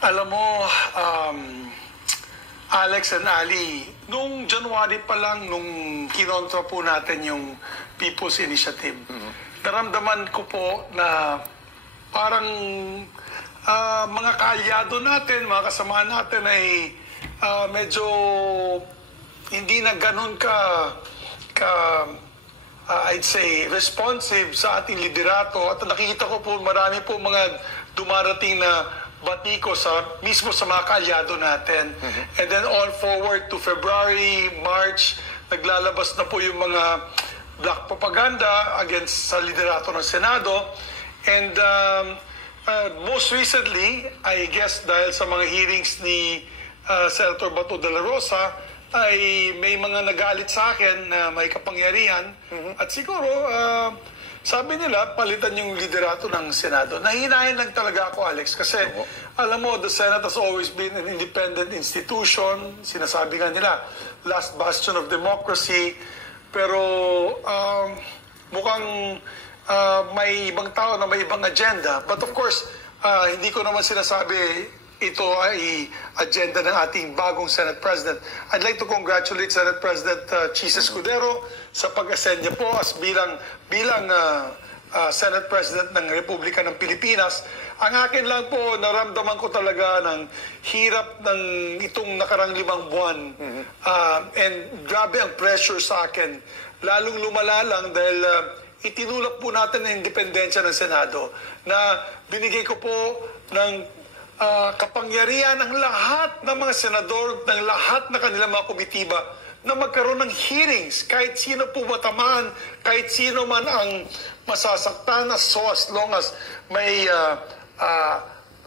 Alam mo, Alex and Ali, nung January pa lang, nung kinontra po natin yung People's Initiative, naramdaman ko po na parang mga kaalyado natin, mga kasama natin ay medyo hindi na ganun I'd say, responsive sa ating liderato. At nakikita ko po marami po mga dumarating na batiko mismo sa mga kaalyado natin. And then on forward to February, March, naglalabas na po yung mga black propaganda against sa liderato ng Senado. And most recently, I guess dahil sa mga hearings ni Senator Bato de la Rosa, ay may mga nagalit sa akin na may kapangyarihan. At siguro, sabi nila, palitan yung liderato ng Senado. Nahihinahin lang talaga ako, Alex, kasi alam mo, the Senate has always been an independent institution. Sinasabi nga nila, last bastion of democracy. Pero mukhang may ibang tao na may ibang agenda. But of course, hindi ko naman sinasabi ito ay agenda ng ating bagong Senate President. I'd like to congratulate Senate President Chis Escudero sa pag-ascend niya po as bilang Senate President ng Republika ng Pilipinas. Ang akin lang po, naramdaman ko talaga ng hirap ng itong nakarang 5 buwan. And grabe ang pressure sa akin. Lalong lumala lang dahil itinulak po natin ang independensya ng Senado na binigay ko po ng kapangyarihan ng lahat ng mga senador, ng lahat na kanilang mga komitiba na magkaroon ng hearings. Kahit sino po matamaan, kahit sino man ang masasaktan, so as long as may,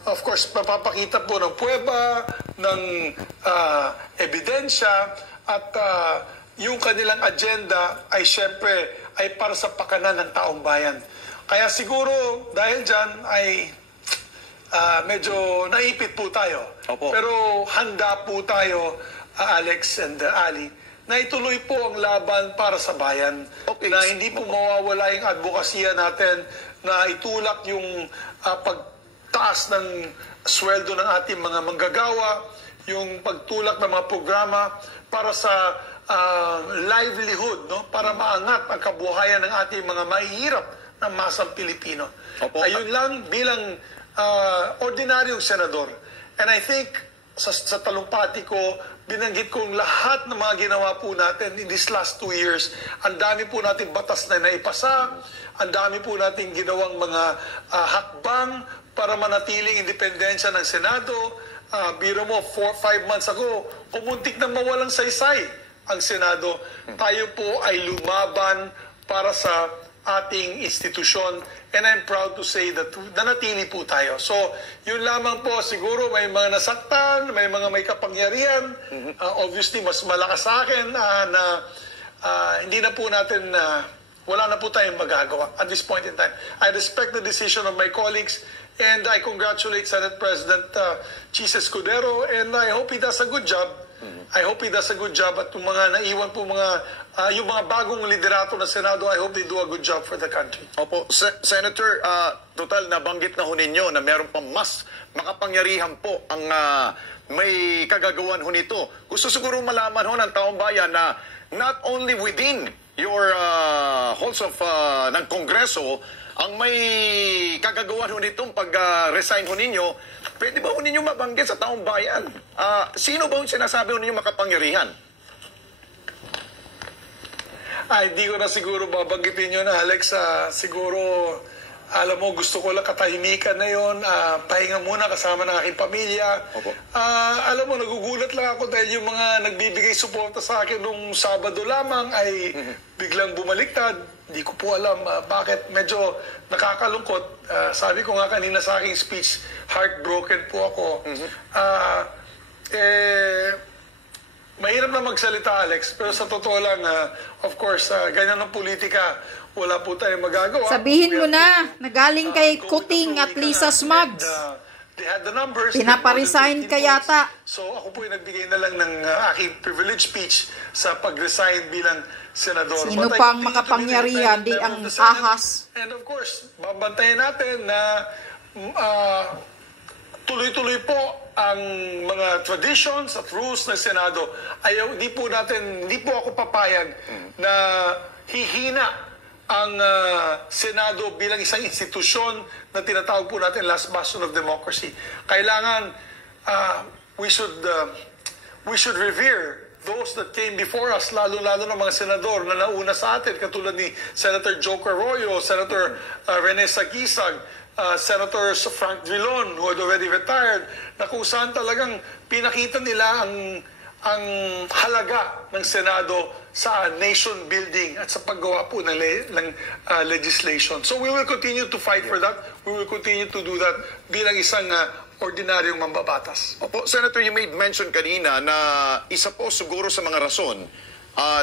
of course, mapapakita po ng pruweba, ng ebidensya, at yung kanilang agenda ay syempre ay para sa pakanan ng taong bayan. Kaya siguro dahil dyan ay medyo naipit po tayo. Opo. Pero handa po tayo, Alex and Ali, na ituloy po ang laban para sa bayan. Okay. Na hindi po mawawala yung advokasya natin na itulak yung pagtaas ng sweldo ng ating mga manggagawa, yung pagtulak ng mga programa para sa livelihood, no? Para maangat ang kabuhayan ng ating mga mahihirap na masang Pilipino. Opo. Ayun lang bilang ordinaryong senador. And I think sa talumpati ko, binanggit kong lahat ng mga ginawa po natin in these last 2 years. Ang dami po natin batas na naipasa, ang dami po natin ginawang mga hakbang para manatiling independensya ng Senado. Biro mo, 4-5 months ago, kumuntik na mawalang saysay ang Senado. Tayo po ay lumaban para sa ating institusyon, and I'm proud to say that nanatili po tayo. So, yun lamang po, siguro may mga nasaktan, may mga may kapangyarihan. Obviously, mas malakas sa akin na hindi na po natin, wala na po tayong magagawa at this point in time. I respect the decision of my colleagues, and I congratulate Senate President Chis Escudero, and I hope he does a good job. I hope he does a good job at yung mga naiwan po yung mga bagong liderato ng Senado, I hope they do a good job for the country. Opo, Senator, total nabanggit na ho ninyo na meron pa mas makapangyarihan po ang may kagagawan ho nito. Gusto siguro malaman ho ng taong bayan na not only within your halls of ng Kongreso ang may kagagawan ho nitong pag-resign ho ninyo, pwede ba ho ninyo mabanggit sa taong bayan? Sino ba ho sinasabi ho ninyo makapangyarihan? Hindi ko na siguro babanggitin yun, Alex. Siguro, alam mo, gusto ko lang katahimikan na yun. Pahinga muna kasama ng aking pamilya. Alam mo, nagugulat lang ako dahil yung mga nagbibigay suporta sa akin nung Sabado lamang ay biglang bumaliktad. Hindi ko po alam bakit. Medyo nakakalungkot. Sabi ko nga kanina sa aking speech, heartbroken po ako. Mahirap na magsalita, Alex, pero sa totoo lang, of course, ganyan ang politika, wala po tayong magagawa. Sabihin mo na, nagaling kay Kuting at Lisa Smugs. They had the numbers. Pinaparesign ka yata. So ako po yung nagbigay na lang ng aking privilege speech sa pag-resign bilang senador. Sino pang makapangyarihan, di ang ahas. And of course, babantayan natin na tuloy-tuloy po ang mga traditions at rules ng Senado. Hindi po ako papayag na hihina ang Senado bilang isang institusyon na tinatawag po natin last bastion of democracy. Kailangan we should revere those that came before us, lalo-lalo ng mga senador na nauna sa atin, katulad ni Senator Joker Arroyo, Senator Rene Sagisag, Senator Frank Drilon, who had already retired, na kung saan talagang pinakita nila ang halaga ng Senado sa nation building at sa paggawa po ng legislation. So we will continue to fight for that. We will continue to do that bilang isang ordinaryong mambabatas. Opo, Senator, you made mention kanina na isa po siguro sa mga rason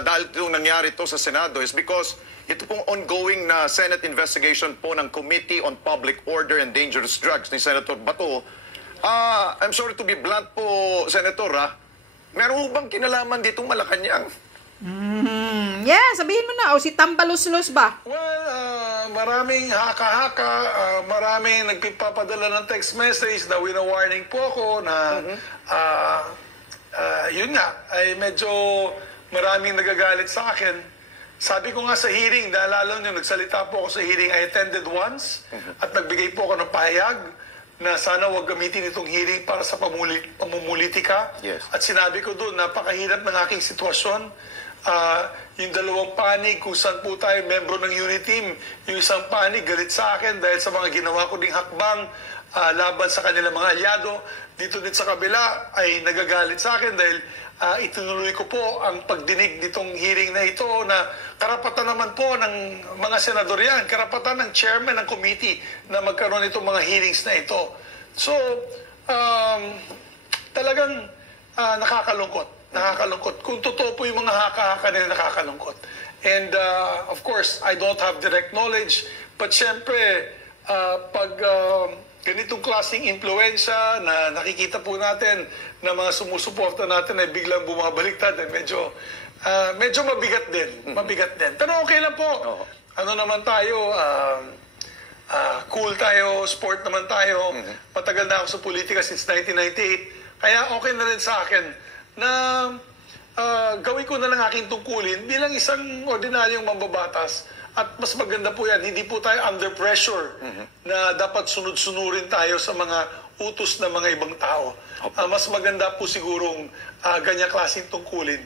dahil itong nangyari to sa Senado is because ito pong ongoing na Senate investigation po ng Committee on Public Order and Dangerous Drugs ni Senator Bato. I'm sorry to be blunt po, Senator, meron bang kinalaman ditong Malacanang? Yeah, sabihin mo na. O si Tambalos-los ba? Well, maraming haka-haka, maraming nagpipapadala ng text message na wina-warning po ako na yun nga, ay medyo maraming nagagalit sa akin. Sabi ko nga sa hearing, naalala nyo, nagsalita po ako sa hearing, I attended once at nagbigay po ako ng pahayag na sana wag gamitin itong hearing para sa pamumulitika. Yes. At sinabi ko doon, napakahirap ng aking sitwasyon. Yung dalawang panig kung saan po tayo membro ng unit team, yung isang panig galit sa akin dahil sa mga ginawa ko ding hakbang laban sa kanilang mga alyado. Dito din sa kabila ay nagagalit sa akin dahil itinuloy ko po ang pagdinig nitong hearing na ito na karapatan naman po ng mga senador yan, karapatan ng chairman ng committee na magkaroon itong mga hearings na ito. So, talagang nakakalungkot. Kung totoo po yung mga haka-haka nila, nakakalungkot. And of course, I don't have direct knowledge, but syempre, pag ganitong klaseng influensya na nakikita po natin na mga sumusuporta natin ay biglang bumabaliktad, medyo mabigat din. Mabigat din. Pero okay lang po. Ano naman tayo, cool tayo, sport naman tayo. Matagal na ako sa politika since 1998. Kaya okay na rin sa akin na gawin ko na lang aking tungkulin bilang isang ordinaryong mambabatas. At mas maganda po yan, hindi po tayo under pressure na dapat sunod-sunurin tayo sa mga utos ng mga ibang tao. Mas maganda po sigurong ganyang klaseng tungkulin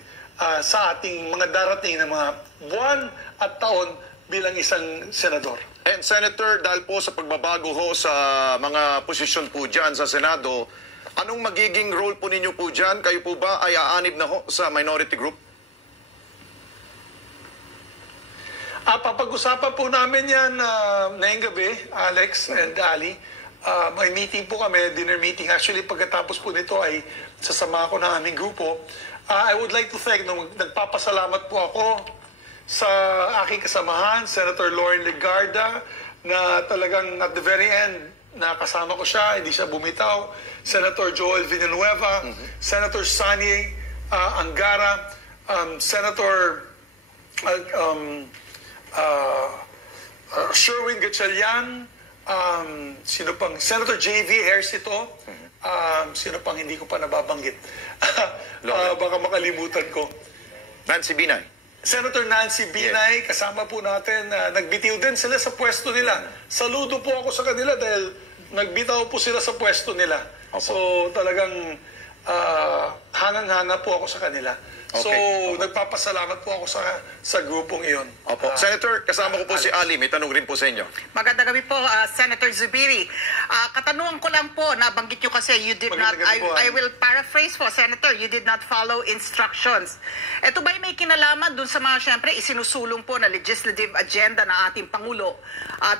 sa ating mga darating na mga buwan at taon bilang isang senador. And Senator, dahil po sa pagbabago ho sa mga posisyon po dyan sa Senado, anong magiging role po ninyo po dyan? Kayo po ba ay aanib na ho sa minority group? Papag-usapan po namin yan ngayong gabi, Alex and Ali. May meeting po kami, dinner meeting. Actually, pagkatapos po nito ay sasama ko ng aming grupo. I would like to thank, nagpapasalamat po ako sa aking kasamahan, Senator Lauren Legarda, na talagang at the very end, nakasama ko siya, hindi siya bumitaw. Senator Joel Villanueva, Senator Sani Angara, Senator Sherwin Gatchalian, sino pang, Senator J.V. Ejercito, sino pang hindi ko pa nababanggit. Baka makalimutan ko. Nancy Binay. Senator Nancy Binay, kasama po natin, nagbitiw din sila sa pwesto nila. Saludo po ako sa kanila dahil nagbitaw po sila sa pwesto nila. Opo. So talagang hangang-hanga po ako sa kanila. So, nagpapasalamat po ako sa grupong iyon. Opo. Senator, kasama ko po si Ali. May tanong rin po sa inyo. Magandang gabi po, Senator Zubiri. Katanungan ko lang po, nabanggit nyo kasi you did not, I will paraphrase po, Senator, you did not follow instructions. Ito ba'y may kinalaman dun sa mga, syempre, isinusulong po na legislative agenda ng ating Pangulo?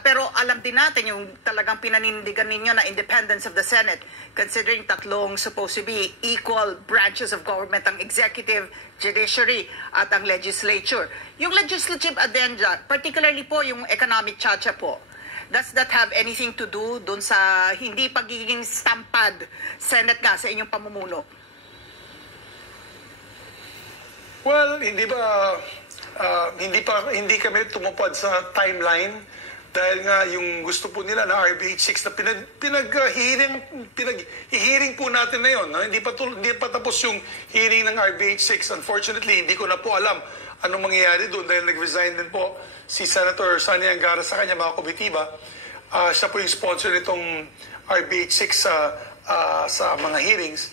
Pero alam din natin yung talagang pinanindigan ninyo na independence of the Senate, considering tatlong supposed to be equal branches of government, ang executive, judiciary at ang legislature. Yung legislative agenda, particularly po yung economic chacha po, does that have anything to do dun sa hindi pagiging stampad Senate nga sa inyong pamumuno? Well, hindi kami tumupad sa timeline dahil nga yung gusto po nila na RBH6 na pinag-hearing po natin na yun. No? Hindi pa tapos yung hearing ng RBH6. Unfortunately, hindi ko na po alam anong mangyayari doon dahil nag-resign din po si Senator Sonny Angara sa kanya mga komitiba. Siya po yung sponsor nitong RBH6 sa mga hearings.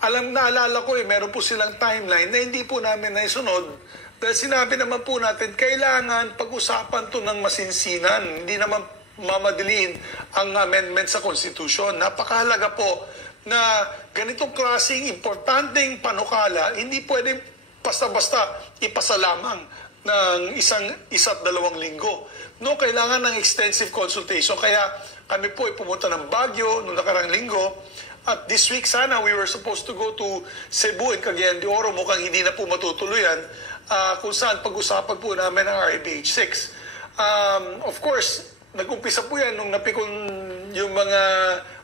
Naalala ko meron po silang timeline na hindi po namin naisunod. Dahil sinabi naman po natin, kailangan pag-usapan to ng masinsinan. Hindi naman mamadiliin ang amendment sa Constitution. Napakahalaga po na ganitong klaseng importanteng panukala, hindi pwedeng basta-basta ipasa lamang ng isa't 2 linggo. No, kailangan ng extensive consultation. Kaya kami po ay pumunta ng Baguio noong nakarang linggo. At this week sana, we were supposed to go to Cebu and Cagayan de Oro. Mukhang hindi na po matutuloy yan. Kung saan pag-usapan po namin ang RBH6. Of course, nag-umpisa po yan nung napikon yung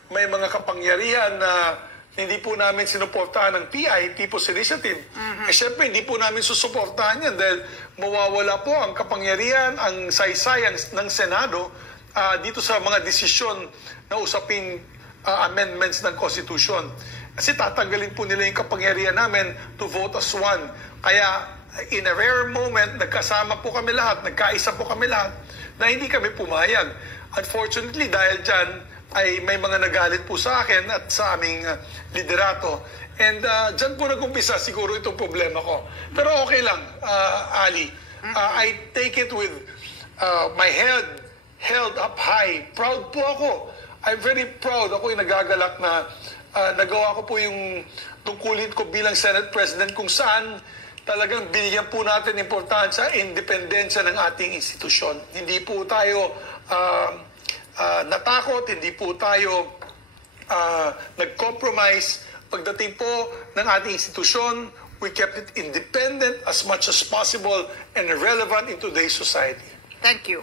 may mga kapangyarihan na hindi po namin sinuportahan ng PI, People's Initiative. Siyempre, hindi po namin susuportahan yan dahil mawawala po ang kapangyarihan, ang saysay ng Senado dito sa mga desisyon na usaping amendments ng Constitution. Kasi tatanggalin po nila yung kapangyarihan namin to vote as one. Kaya, in a rare moment, nagkasama po kami lahat, nagkaisa po kami lahat, na hindi kami pumayag. Unfortunately, dahil dyan, ay may mga nagalit po sa akin at sa aming liderato. And dyan po nag-umpisa siguro itong problema ko. Pero okay lang, Ali. I take it with my head held up high. Proud po ako. I'm very proud. Ako yung nagagalak na nagawa ko po yung tungkulin ko bilang Senate President kung saan talagang binigyan po natin importansya, independensya ng ating institusyon. Hindi po tayo natakot, hindi po tayo nag-compromise. Pagdating po ng ating institusyon, we kept it independent as much as possible and relevant in today's society. Thank you.